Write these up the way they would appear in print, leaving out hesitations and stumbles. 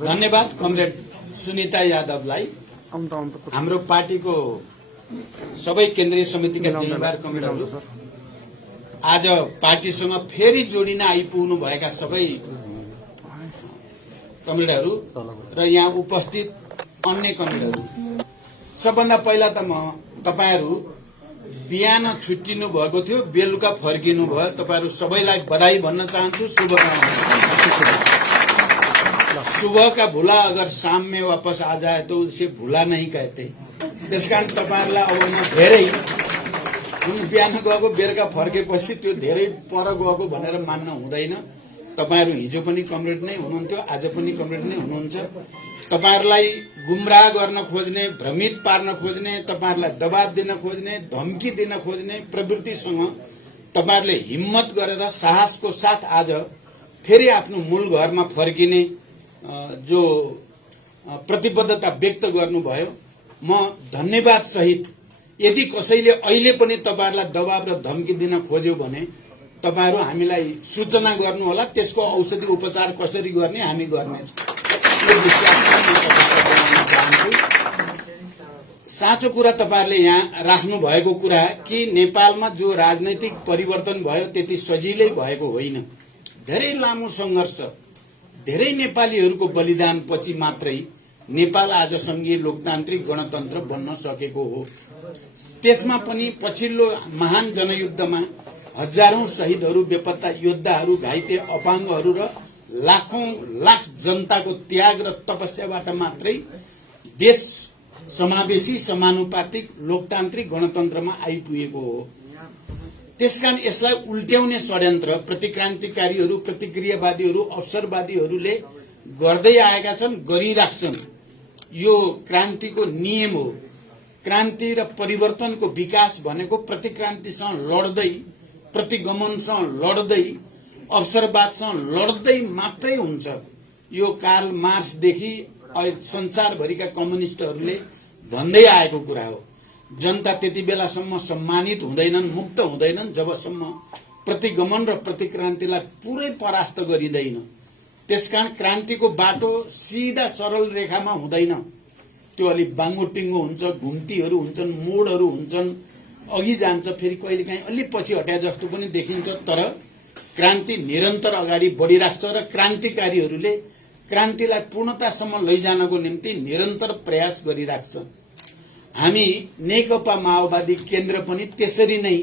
धन्यवाद कमरेड सुनिता यादवलाई। हाम्रो पार्टीको सबै केन्द्रीय समितिका जिम्मेवार कमरेडहरू, आज पार्टीसँग फेरि जोडिन आइपुग्नु भएका सबै कमरेडहरू र यहाँ उपस्थित अन्य कमरेडहरू, सबभन्दा पहिला त म तपाईहरू बिहान छुट्टिनु भएको थियो, बेलुका फर्किनु भयो, तपाईहरू सबैलाई बधाई भन्न चाहन्छु। शुभकामना। सुबह का भूला अगर शाम में वापस आ जाए तो उसे भूला नहीं कहते। त्यसकारण तपाईहरुलाई अब म धेरै बिहान गएको बेलुका फर्केपछि त्यो धेरै पर गएको भनेर मान्न हुँदैन। तपाईहरु हिजो पनि कमरेड नै हुनुहुन्थ्यो, आज पनि कमरेड नै हुनुहुन्छ। तपाईहरुलाई गुमराह गर्न खोज्ने, भ्रमित पार्न खोज्ने, तपाईहरुलाई दबाब दिन खोज्ने, धम्की दिन खोज्ने प्रवृत्तिसँग तपाईहरुले हिम्मत गरेर साहसको साथ आज फेरि आफ्नो मूल घरमा फर्किने जो प्रतिबद्धता व्यक्त गर्नुभयो, म धन्यवाद सहित यदि कसैले अहिले पनि तपाईहरुलाई दबाब र धम्की दिन खोज्यो भने तपाईहरु हामीलाई सूचना गर्नुहोला। त्यसको औषधि उपचार कसरी गर्ने हामी गर्नेछौं। साँचो कुरा तपाईहरुले यहाँ राख्नु भएको कुरा कि नेपालमा जो राजनैतिक परिवर्तन भयो त्यति सजिलै भएको होइन। धेरै लामो संघर्ष, धेरै नेपालीहरूको बलिदान पछि मात्रै नेपाल आज संघीय लोकतान्त्रिक गणतन्त्र बन्न सकेको हो। त्यसमा पनि पछिल्लो महान जनयुद्धमा हजारौं शहीदहरू, बेपत्ता योद्धाहरू, घाइते अपाङ्गहरू र लाखौं लाख जनताको त्याग र तपस्याबाट मात्रै देश समावेशी, समानुपातिक, लोकतान्त्रिक गणतन्त्रमा आइपुगेको हो। त्यसकारण यसलाई उल्ट्याउने षड्यन्त्र प्रतिक्रान्तिकारीहरू, प्रतिक्रियावादीहरू, अवसरवादीहरूले गर्दै आएका छन्, गरिराख्छन्। यो क्रान्तिको नियम हो। क्रान्ति र परिवर्तनको विकास भनेको प्रतिक्रान्तिसँग लड्दै, प्रतिगमनसँग लड्दै, अवसरवादसँग लड्दै मात्रै हुन्छ। यो कार्ल मार्क्सदेखि संसारभरिका कम्युनिस्टहरूले भन्दै आएको कुरा हो। जनता त्यति बेलासम्म सम्मानित हुँदैनन्, मुक्त हुँदैनन् जबसम्म प्रतिगमन र प्रतिक्रान्तिलाई पुरै परास्त गरिँदैन। त्यसकारण क्रान्तिको बाटो सिधा सरल रेखामा हुँदैन। त्यो अलि बाङ्गोटिङ्गो हुन्छ, घुम्तीहरू हुन्छन्, मोडहरू हुन्छन्, अघि जान्छ, फेरि कहिलेकाहीँ अलि पछि हट्या जस्तो पनि देखिन्छ। तर क्रान्ति निरन्तर अगाडि बढिराख्छ र क्रान्तिकारीहरूले क्रान्तिलाई पूर्णतासम्म लैजानको निम्ति निरन्तर प्रयास गरिराख्छन्। हामी नेकपा माओवादी केन्द्र पनि त्यसरी नै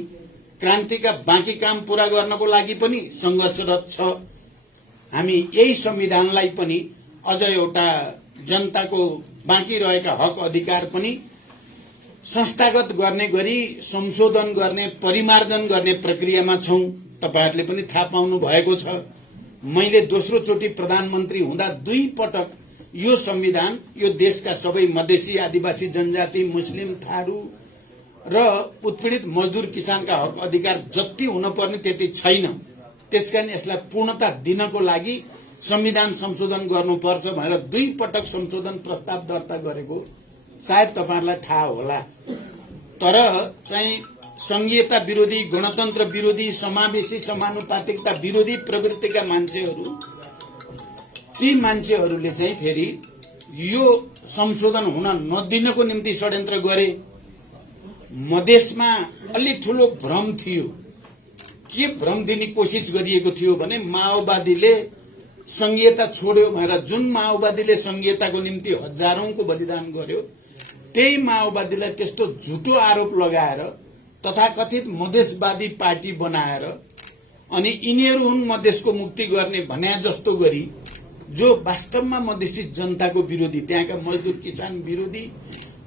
क्रान्तिका बाँकी काम पूरा गर्नको लागि पनि संघर्षरत छ। हामी यही संविधानलाई पनि अझ एउटा जनताको बाँकी रहेका हक अधिकार पनि संस्थागत गर्ने गरी संशोधन गर्ने, परिमार्जन गर्ने प्रक्रियामा छौं। तपाईहरुले पनि थाहा पाउनु भएको छ। मैले दोस्रो चोटि प्रधानमन्त्री हुँदा 2 पटक यो संविधान यो देशका सबै मधेसी, आदिवासी जनजाति, मुस्लिम, थारू र उत्पीडित मजदूर किसानका हक अधिकार जति हुनुपर्ने त्यति छैन। त्यसकारण यसलाई पूर्णता दिनको लागि संविधान संशोधन गर्नुपर्छ भनेर 2 पटक संशोधन प्रस्ताव दर्ता गरेको सायद तपाईहरुलाई थाहा होला। तर चाहिँ संघीयता विरोधी, गणतन्त्र विरोधी, समावेशी, समानुपातिकता विरोधी प्रवृत्तिका मान्छेहरू, ती मान्छेहरूले चाहिँ फेरि यो संशोधन हुन नदिनको निम्ति षड्यन्त्र गरे। मधेसमा अलि ठूलो भ्रम थियो। के भ्रम दिने कोसिस गरिएको थियो भने माओवादीले संघीयता छोड्यो भनेर, जुन माओवादीले संघीयताको निम्ति हजारौंको बलिदान गर्यो, त्यही माओवादीलाई त्यस्तो झुटो आरोप लगाएर तथाकथित मधेसवादी पार्टी बनाएर अनि यिनीहरू हुन् मधेसको मुक्ति गर्ने भन्या जस्तो गरी, जो वास्तवमा मधेसी जनताको विरोधी, त्यहाँका मजदूर किसान विरोधी,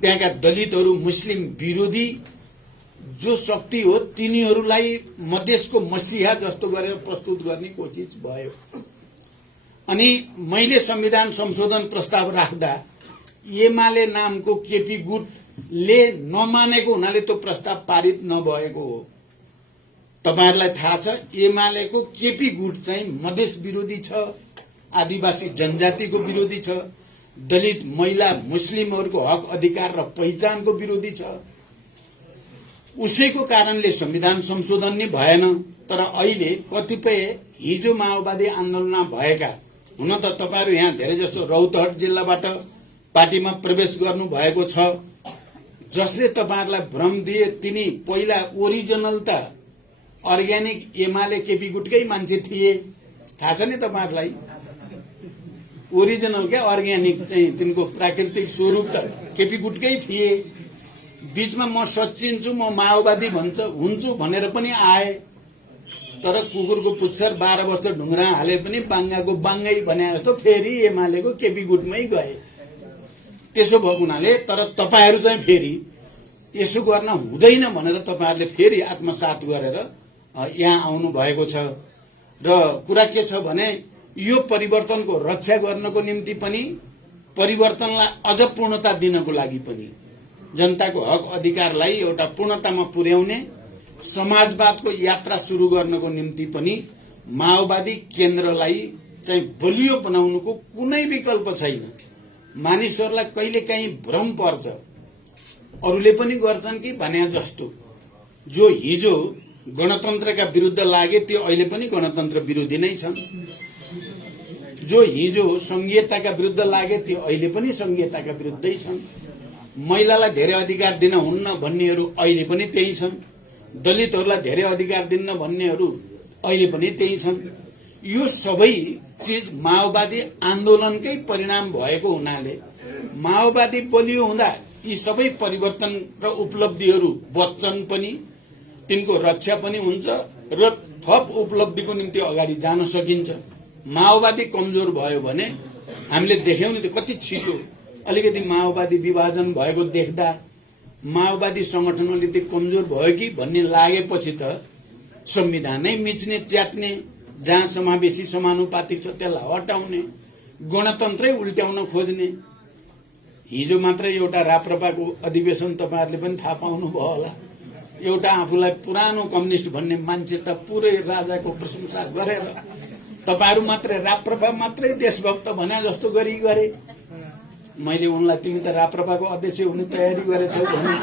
त्यहाँका दलितहरू, मुस्लिम विरोधी जो शक्ति हो, तिनीहरूलाई मधेसको मसीहा जस्तो गरेर प्रस्तुत गर्ने कोसिस भयो। अनि मैले संविधान संशोधन प्रस्ताव राख्दा एमाले नामको केपी गुटले नमानेको हुनाले त्यो प्रस्ताव पारित नभएको हो। तपाईहरुलाई थाहा छ एमालेको केपी गुट चाहिँ मधेस विरोधी छ, आदिवासी जनजातिको विरोधी छ, दलित, महिला, मुस्लिमहरूको हक अधिकार र पहिचानको विरोधी छ। उसैको कारणले संविधान संशोधन नै भएन। तर अहिले कतिपय हिजो माओवादी आन्दोलनमा भएका, हुन त तपाईहरु यहाँ धेरै जसो रौतहट जिल्लाबाट पार्टीमा प्रवेश गर्नु भएको छ, जसले तपाईहरुलाई भ्रम दिए तिनी पहिला ओरिजिनल त अर्ग्यानिक एमाले केपी गुटकै मान्छे थिए। थाहा छ नि तपाईहरुलाई? ओरिजिनल क्या अर्ग्यानिक चाहिँ तिनको प्राकृतिक स्वरूप त केपी गुटकै थिए। बीचमा म सचिन्छु, म माओवादी हुन्छु भनेर पनि आए। तर कुकुरको पुच्छर 12 वर्ष ढुङ्ग्रा हाले पनि बाङ्गाको बाङ्गै भने जस्तो फेरि एमालेको केपी गुटमै गए। त्यसो भएको हुनाले तर तपाईहरु चाहिँ फेरि यसो गर्न हुँदैन भनेर तपाईहरुले फेरि आत्मसात गरेर यहाँ आउनु भएको छ। र कुरा के छ भने यो परिवर्तनको रक्षा गर्नको निम्ति पनि, परिवर्तनलाई अझ पूर्णता दिनको लागि पनि, जनताको हक अधिकारलाई एउटा पूर्णतामा पुर्याउने समाजवादको यात्रा सुरु गर्नको निम्ति पनि माओवादी केन्द्रलाई चाहिँ बलियो बनाउनुको कुनै विकल्प छैन। मानिसहरूलाई कहिलेकाहीँ भ्रम पर्छ, अरूले पनि गर्छन् कि भने जस्तो। जो हिजो गणतन्त्रका विरुद्ध लागे त्यो अहिले पनि गणतन्त्र विरोधी नै छन्। जो हिजो संघीयताका विरुद्ध लागे त्यो अहिले पनि संघीयताका विरुद्धै छन्। महिलालाई धेरै अधिकार दिन हुन्न भन्नेहरू अहिले पनि त्यही छन्। दलितहरूलाई धेरै अधिकार दिन्न भन्नेहरू अहिले पनि त्यही छन्। यो सबै चीज माओवादी आन्दोलनकै परिणाम भएको हुनाले माओवादी बलियो हुँदा यी सबै परिवर्तन र उपलब्धिहरू बच्छन् पनि, तिनको रक्षा पनि हुन्छ र थप उपलब्धिको निम्ति अगाडि जान सकिन्छ। माओवादी कमजोर भयो भने हामीले देख्यौं नि कति छिटो अलिकति माओवादी विभाजन भएको देख्दा माओवादी संगठन अलिकति कमजोर भयो कि भन्ने लागेपछि त संविधानै मिच्ने च्यात्ने, जहाँ समावेशी समानुपातिक छ त्यसलाई हटाउने, गणतन्त्रै उल्ट्याउन खोज्ने। हिजो मात्र एउटा राप्रपाको अधिवेशन तपाईहरुले पनि थाहा पाउनु भयो होला। एउटा आफूलाई पुरानो कम्युनिस्ट भन्ने मान्छे त पुरै राजाको प्रशंसा गरेर तपाईहरु मात्रै राप्रपा मात्रै देशभक्त भने जस्तो गरे। मैले उनलाई तिमी त राप्रपाको अध्यक्ष हुने तयारी गरेछौ भने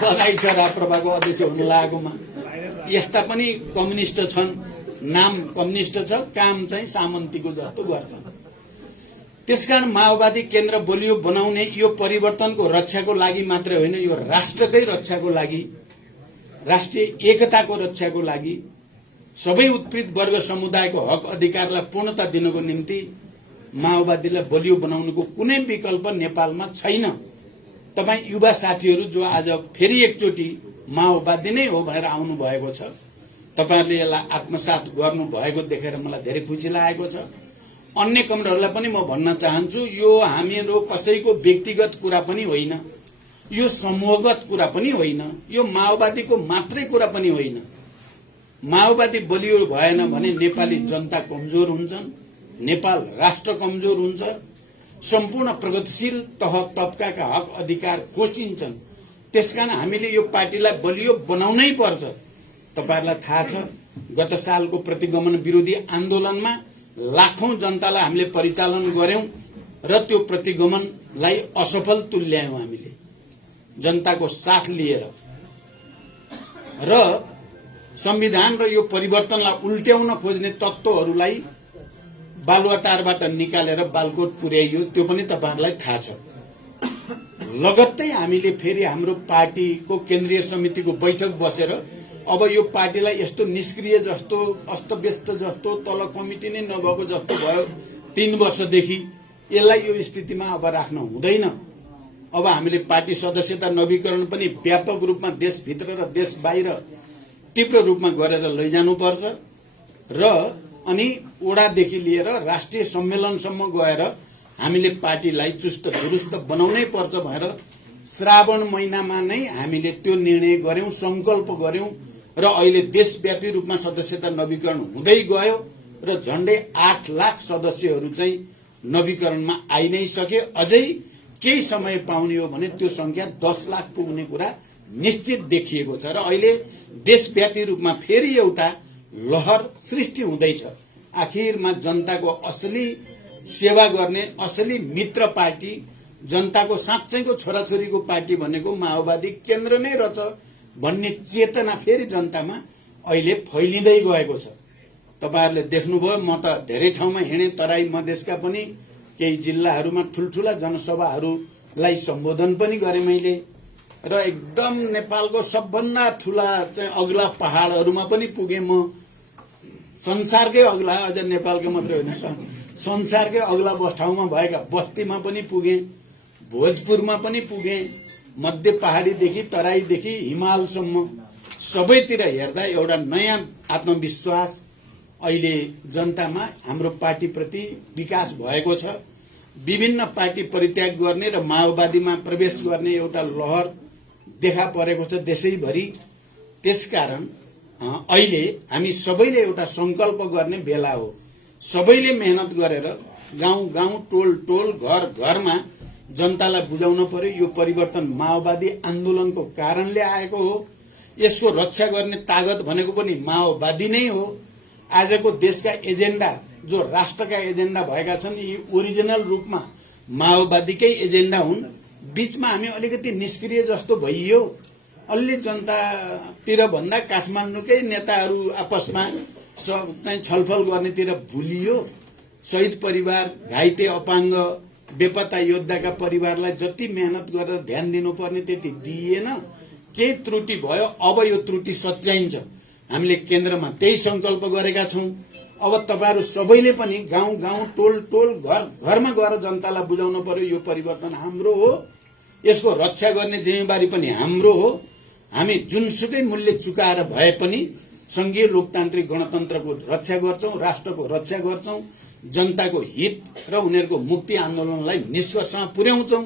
बधाई छ राप्रपाको अध्यक्ष हुन लागेकोमा। यस्ता पनि कम्युनिस्ट छन्, नाम कम्युनिस्ट छ, काम चाहिँ सामन्तीको जस्तो गर्छन्। त्यसकारण माओवादी केन्द्र बलियो बनाउने यो परिवर्तनको रक्षाको लागि मात्रै होइन, यो राष्ट्रकै रक्षाको लागि, राष्ट्रिय एकताको रक्षाको लागि, सबै उत्पीडित वर्ग समुदायको हक अधिकारलाई पूर्णता दिनको निम्ति माओवादीलाई बलियो बनाउनुको कुनै विकल्प नेपालमा छैन। तपाई युवा साथीहरू जो आज फेरि एकचोटि माओवादी नै हो भनेर आउनु भएको छ, तपाईहरुले यसलाई आत्मसात गर्नु भएको देखेर मलाई धेरै खुसी लागेको छ। अन्य कमरेडहरूलाई पनि म भन्न चाहन्छु, यो हामीहरू कसैको व्यक्तिगत कुरा पनि होइन, यो समूहगत कुरा पनि होइन, यो माओवादीको मात्रै कुरा पनि होइन। माओवादी बलियो भएन भने नेपाली जनता कमजोर हुन्छन्, नेपाल राष्ट्र कमजोर हुन्छ, सम्पूर्ण प्रगतिशील तह तबकाका हक अधिकार खोसिन्छन्। त्यसकारण हामीले यो पार्टीलाई बलियो बनाउनै पर्छ। तपाईहरुलाई थाहा छ गत सालको प्रतिगमन विरोधी आन्दोलनमा लाखौं जनतालाई हामीले परिचालन गर्यौं र त्यो प्रतिगमनलाई असफल तुल्यायौं हामीले जनताको साथ लिएर। र संविधान र यो परिवर्तनलाई उल्ट्याउन खोज्ने तत्त्वहरूलाई बालुवाटारबाट निकालेर बालकोट पुर्याइयो, त्यो पनि तपाईहरुलाई थाहा छ। लगत्तै हामीले फेरि हाम्रो पार्टीको केन्द्रीय समितिको बैठक बसेर अब यो पार्टीलाई यस्तो निष्क्रिय जस्तो, अस्तव्यस्त जस्तो, तल कमिटी नै नभएको जस्तो भयो 3 वर्षदेखि, यसलाई यो स्थितिमा अब राख्न हुँदैन। अब हामीले पार्टी सदस्यता नवीकरण पनि व्यापक रूपमा देशभित्र र देश बाहिर तीव्र रूपमा गरेर लैजानुपर्छ र अनि ओडादेखि लिएर राष्ट्रिय सम्मेलनसम्म गएर हामीले पार्टीलाई चुस्त दुरुस्त बनाउनै पर्छ भनेर श्रावण महिनामा नै हामीले त्यो निर्णय गर्यौं, संकल्प गर्यौं र अहिले देशव्यापी रूपमा सदस्यता नवीकरण हुँदै गयो र झण्डै 8 लाख सदस्यहरू चाहिँ नवीकरणमा आइ नै सके। अझै केही समय पाउने हो भने त्यो संख्या 10 लाख पुग्ने कुरा निश्चित देखिएको छ र अहिले देशव्यापी रूपमा फेरि एउटा लहर सृष्टि हुँदैछ। आखिरमा जनताको असली सेवा गर्ने असली मित्र पार्टी जनताको साँच्चैको छोराछोरीको पार्टी भनेको माओवादी केन्द्र नै रहेछ भन्ने चेतना फेरि जनतामा अहिले फैलिँदै गएको छ। तपाईहरुले देख्नुभयो, म त धेरै ठाउँमा हिँडे, तराई मधेसका पनि केही जिल्लाहरूमा ठुलठुला जनसभाहरूलाई सम्बोधन पनि गरे मैले, र एकदम नेपालको सबभन्दा ठूला चाहिँ अग्ला पहाडहरूमा पनि पुगे म। संसारकै अग्ला, अझ नेपालको मात्रै होइन, संसारकै अग्ला ठाउँमा भएका बस्तीमा पनि पुगे, भोजपुरमा पनि पुगे, मध्य पहाडीदेखि तराईदेखि हिमालसम्म सबैतिर हेर्दा एउटा नयाँ आत्मविश्वास अहिले जनतामा हाम्रो पार्टीप्रति विकास भएको छ। विभिन्न पार्टी परित्याग गर्ने र माओवादीमा प्रवेश गर्ने एउटा लहर देखा परेको छ देशैभरि। त्यसकारण अहिले हामी सबैले एउटा संकल्प गर्ने बेला हो। सबैले मेहनत गरेर गाउँ गाउँ, टोल टोल, घर घरमा जनतालाई बुझाउन पर्यो यो परिवर्तन माओवादी आन्दोलनको कारणले आएको हो। यसको रक्षा गर्ने तागत भनेको पनि माओवादी नै हो। आजको देशका एजेन्डा जो राष्ट्रका एजेन्डा भएका छन् यी ओरिजिनल रूपमा माओवादीकै एजेन्डा हुन्। बीचमा हामी अलिकति निष्क्रिय जस्तो भइयो। अलि जनतातिर भन्दा काठमाडौँकै नेताहरू आपसमा चाहिँ छलफल गर्नेतिर भुलियो। शहीद परिवार, घाइते अपाङ्ग, बेपत्ता योद्धाका परिवारलाई जति मेहनत गरेर ध्यान दिनुपर्ने त्यति दिइएन। केही त्रुटि भयो, अब यो त्रुटि सच्याइन्छ। हामीले केन्द्रमा त्यही संकल्प गरेका छौं। अब तपाईहरु सबैले पनि गाउँ गाउँ, टोल टोल, घर घरमा गएर जनतालाई बुझाउन पर्यो यो परिवर्तन हाम्रो हो, यसको रक्षा गर्ने जिम्मेवारी पनि हाम्रो हो। हामी जुनसुकै मूल्य चुकाएर भए पनि संघीय लोकतान्त्रिक गणतन्त्रको रक्षा गर्छौं, राष्ट्रको रक्षा गर्छौं, जनताको हित र उनीहरूको मुक्ति आन्दोलनलाई निष्कर्षमा पुर्याउँछौं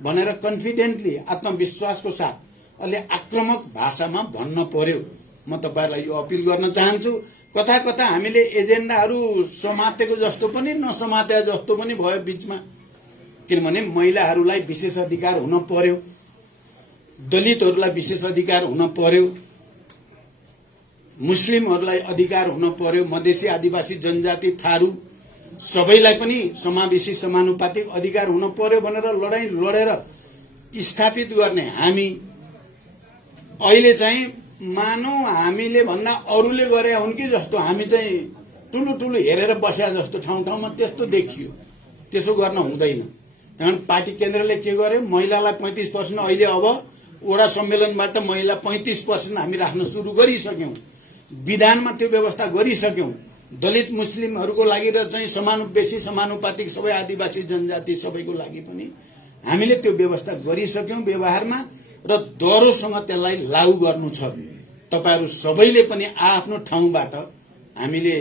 भनेर कन्फिडेन्टली, आत्मविश्वासको साथ अलि आक्रामक भाषामा भन्न पर्यो। म तपाईहरुलाई यो अपील गर्न चाहन्छु। कथा कथा हामीले एजेन्डाहरू समातेको जस्तो पनि नसमाते जस्तो पनि भयो बीचमा। किनभने महिलाहरूलाई विशेष अधिकार हुन पर्यो, दलितहरूलाई विशेष अधिकार हुन पर्यो, मुस्लिमहरूलाई अधिकार हुन पर्यो, मधेसी, आदिवासी, जनजाति, थारू सबैलाई पनि समावेशी समानुपातिक अधिकार हुन पर्यो भनेर लडाई लडेर स्थापित गर्ने हामी अहिले चाहिँ मानौ हामीले भन्दा अरूले गरे हुन् कि जस्तो हामी चाहिँ ठुलो ठुलो हेरेर बस्या जस्तो ठाउँ ठाउँमा त्यस्तो देखियो। त्यसो गर्न हुँदैन। कारण पार्टी केन्द्रले के गर्यो, महिलालाई 35%, अहिले अब वडा सम्मेलनबाट महिला 35% हामी राख्न सुरु गरिसक्यौं। विधानमा त्यो व्यवस्था गरिसक्यौं। दलित मुस्लिमहरूको लागि र चाहिँ समानुपातिक समानुपातिक सबै आदिवासी जनजाति सबैको लागि पनि हामीले त्यो व्यवस्था गरिसक्यौं व्यवहारमा, र दरोसँग त्यसलाई लागू गर्नु छ। तपाईहरु सबैले पनि आफ्नो ठाउँबाट हामीले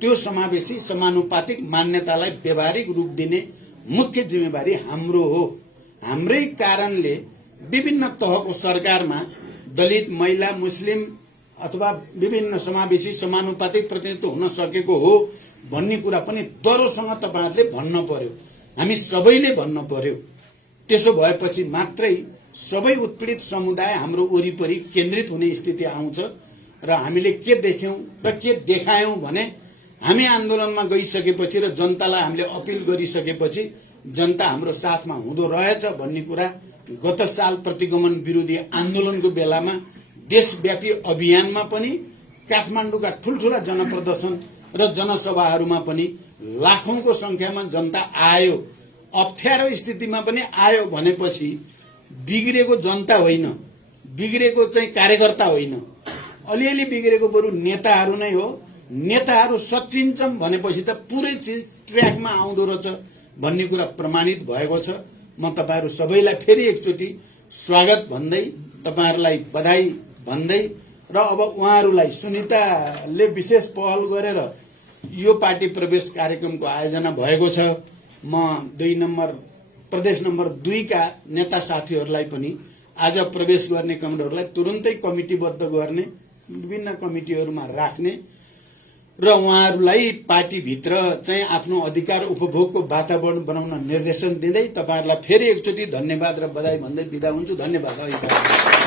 त्यो समावेशी समानुपातिक मान्यतालाई व्यावहारिक रूप दिने मुख्य जिम्मेवारी हाम्रो हो। हाम्रै कारणले विभिन्न तहको सरकारमा दलित, महिला, मुस्लिम अथवा विभिन्न समावेशी समानुपातिक प्रतिनिधित्व हुन सकेको हो भन्ने कुरा पनि दरोसँग तपाईहरुले भन्न पर्यो, हामी सबैले भन्न पर्यो। त्यसो भएपछि मात्रै सबै उत्पीडित समुदाय हाम्रो वरिपरि केन्द्रित हुने स्थिति आउँछ। र हामीले के देख्यौं र के देखायौं भने हामी आन्दोलनमा गइसकेपछि र जनतालाई हामीले अपील गरिसकेपछि जनता हाम्रो साथमा हुँदो रहेछ भन्ने कुरा गत साल प्रतिगमन विरोधी आन्दोलनको बेलामा देशव्यापी अभियानमा पनि काठमाडौँका ठुलठुला जनप्रदर्शन र जनसभाहरूमा पनि लाखौंको संख्यामा जनता आयो। अप्ठ्यारो स्थितिमा पनि आयो भनेपछि बिग्रेको जनता होइन, बिग्रेको चाहिँ कार्यकर्ता होइन, अलिअलि बिग्रेको बरु नेताहरू नै हो। नेताहरू सच्चिन्छन् भनेपछि त पुरै चीज ट्र्याकमा आउँदो रहेछ भन्ने कुरा प्रमाणित भएको छ। म तपाईहरु सबैलाई फेरि एकचोटि स्वागत भन्दै, तपाईहरुलाई बधाई भन्दै, र अब उहाँहरूलाई सुनिताले विशेष पहल गरेर यो पार्टी प्रवेश कार्यक्रमको आयोजना भएको छ। म प्रदेश नम्बर 2 का नेता साथीहरूलाई पनि आज प्रवेश गर्ने कमरेडहरूलाई तुरुन्तै कमिटीबद्ध गर्ने, विभिन्न कमिटीहरूमा राख्ने र उहाँहरूलाई पार्टीभित्र चाहिँ आफ्नो अधिकार उपभोगको वातावरण बनाउन निर्देशन दिँदै तपाईहरुलाई फेरि एकचोटि धन्यवाद र बधाई भन्दै बिदा हुन्छु। धन्यवाद।